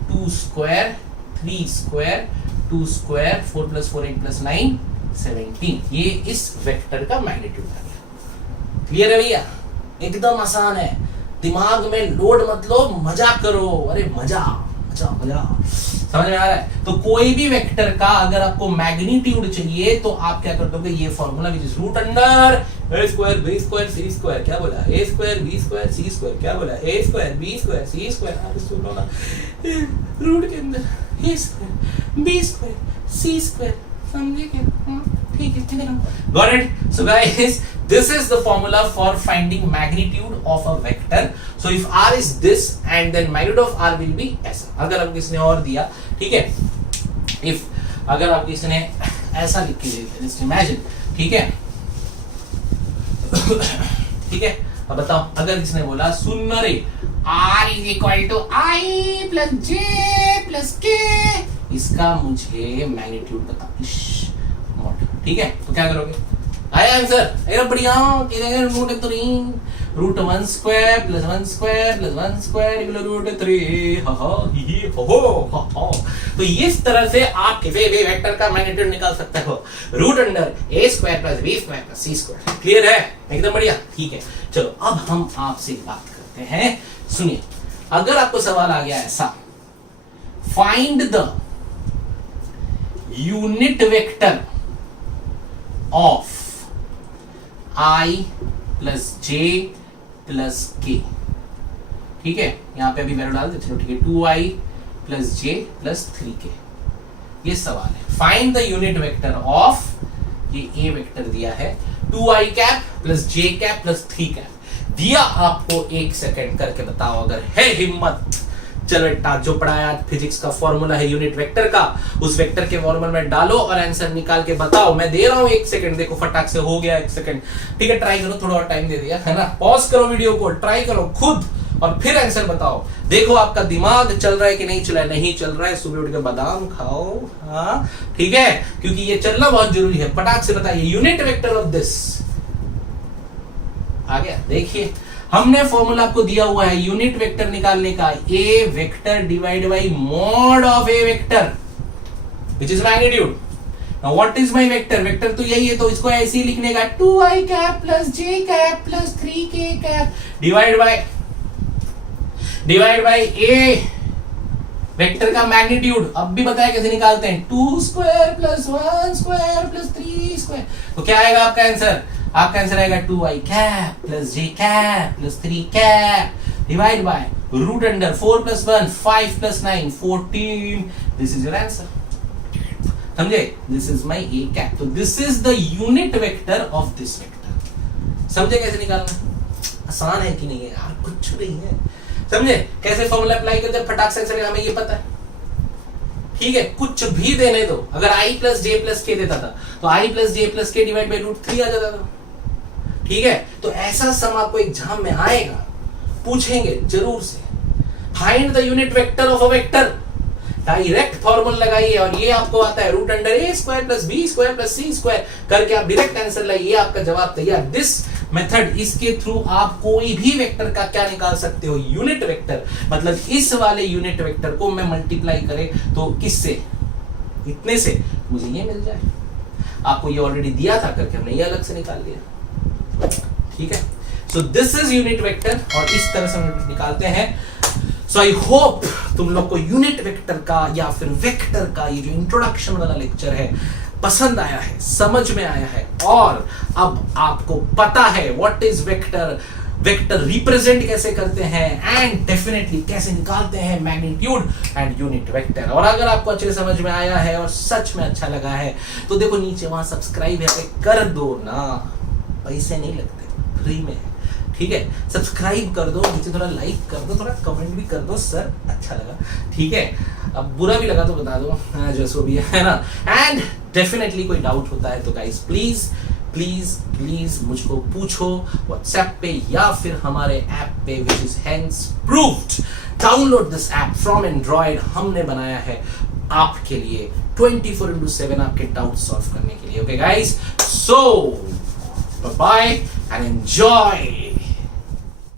2 square 3 square 2 square 4 + 4 8 + 9 17। ये इस वेक्टर का मैग्नीट्यूड आ गया। क्लियर है भैया? एकदम आसान है, दिमाग में लोड मत लो, मजा करो। अरे मजा मजा मजा, समझ में आ रहा है? तो कोई भी वेक्टर का अगर आपको मैग्नीट्यूड चाहिए तो आप क्या कर दोगे, ये formula which is root under a square b square c square, क्या बोला, a square b square c square, क्या बोला, a square b square c square. आप सुनो ना, रूट के अंदर a square b square c square, समझे क्या? ठीक है, ठीक है, got it? So guys, this is the formula for finding magnitude of a vector. So if r is this and then magnitude of r will be ऐसा। अगर आपको किसने और दिया, ठीक है, if अगर आपको किसने ऐसा लिख के दिया, just imagine, ठीक है, ठीक है, अब बताओ, अगर किसने बोला सुन रे r is equal to I plus j plus k, इसका मुझे मैग्नीट्यूड बता, ठीक है, तो क्या करोगे? आया आंसर? अरे बढ़िया, root 1 square plus 1 square plus 1 square equal root 3। तो इस तरह से आप किसी भी वेक्टर का मैग्नीट्यूड निकाल सकते हो, root under a square plus b square plus c square. Clear है? एकदम बढ़िया, ठीक है। चलो अब हम आपसे बात करते हैं, सुनिए, अगर आपको सवाल आ गया ऐसा, find the unit vector of I plus J plus K, ठीक है, यहां पे अभी वैल्यू डाल दे, चलो ठीक है, 2I plus J plus 3K, ये सवाल है। Find the unit vector of, ये A वेक्टर दिया है, 2I cap plus J cap plus 3 cap दिया आपको, 1 सेकंड करके बताओ, अगर है हिम्मत। चलो बेटा, जो पढ़ाया फिजिक्स का फॉर्मूला है यूनिट वेक्टर का, उस वेक्टर के फॉर्मूला में डालो और आंसर निकाल के बताओ। मैं दे रहा हूं 1 सेकंड, देखो फटाक से हो गया 1 सेकंड, ठीक है, ट्राई करो, थोड़ा और टाइम दे दिया है ना, पॉज करो वीडियो को, ट्राई करो खुद और फिर आंसर बताओ। देखो आपका दिमाग चल रहा है कि नहीं चल रहा है, नहीं चल रहा है, सुबह उठ के बादाम खाओ, हाँ ठीक है, क्योंकि ये चलना बहुत जरूरी है। फटाक से बताइए यूनिट वेक्टर ऑफ दिस, आ गया? देखिए, हमने फॉर्मूला आपको दिया हुआ है यूनिट वेक्टर निकालने का, A vector divide by mod of A vector which is magnitude. Now what is my vector? Vector तो यही है, तो इसको ऐसे ही लिखने का, 2i cap plus j cap plus 3k cap divide by a vector का मैग्नीट्यूड। अब भी बताया कैसे निकालते हैं, 2 square plus 1 square plus 3 square. तो क्या आएगा आपका आंसर? आपका आंसर आएगा 2i cap plus j cap plus 3 cap divide by root under 4 plus 1 5 plus 9 14। This is your answer, समझे? This is my a cap. तो this is the unit vector of this vector. समझे कैसे निकालना? आसान है कि नहीं है यार? कुछ नहीं है, समझे कैसे फॉर्मूला अप्लाई करते हैं, फटाक से आंसर हमें ये पता है, ठीक है, कुछ भी देने दो। अगर i plus j plus k देता था तो i plus j plus k divide by root 3 आ जाता था, ठीक है। तो ऐसा सम आपको एग्जाम में आएगा, पूछेंगे जरूर से, find the unit vector of a vector, direct formula लगाइए और ये आपको आता है root under a square plus b square plus c square करके आप डायरेक्ट आंसर लाइए, आपका जवाब तैयार। दिस मेथड, इसके थ्रू आप कोई भी वेक्टर का क्या निकाल सकते हो, यूनिट वेक्टर। मतलब इस वाले यूनिट वेक्टर को मैं मल्टीप्लाई करे तो किससे, इतने से मुझे ये मिल जाए। आपको ये ऑलरेडी दिया था करके, हमने ये अलग से निकाल लिया, ठीक है। So this is unit vector और इस तरह से हम निकालते हैं। सो आई होप तुम लोग को यूनिट वेक्टर का या फिर वेक्टर का ये जो इंट्रोडक्शन वाला लेक्चर है पसंद आया है, समझ में आया है, और अब आपको पता है what is vector, vector represent कैसे करते हैं एंड डेफिनेटली कैसे निकालते हैं मैग्नीट्यूड एंड यूनिट वेक्टर। और अगर आपको अच्छे से समझ में आया है और सच में अच्छा लगा है तो देखो नीचे वहां सब्सक्राइब है कर दो ना, पैसे नहीं लगते, फ्री में, ठीक है। सब्सक्राइब कर दो, नीचे थोड़ा लाइक कर दो, थोड़ा कमेंट भी कर दो, सर अच्छा लगा, ठीक है। अब बुरा भी लगा तो बता दो, जो सो भी है ना। एंड डेफिनेटली कोई डाउट होता है तो गाइस प्लीज प्लीज प्लीज मुझको पूछो व्हाट्सएप पे या फिर हमारे ऐप पे which is hence proved. Download this app from Android, हमने बनाया है आपके लिए 24/7 आपके डाउट सॉल्व करने के लिए। Okay guys, so bye bye and enjoy.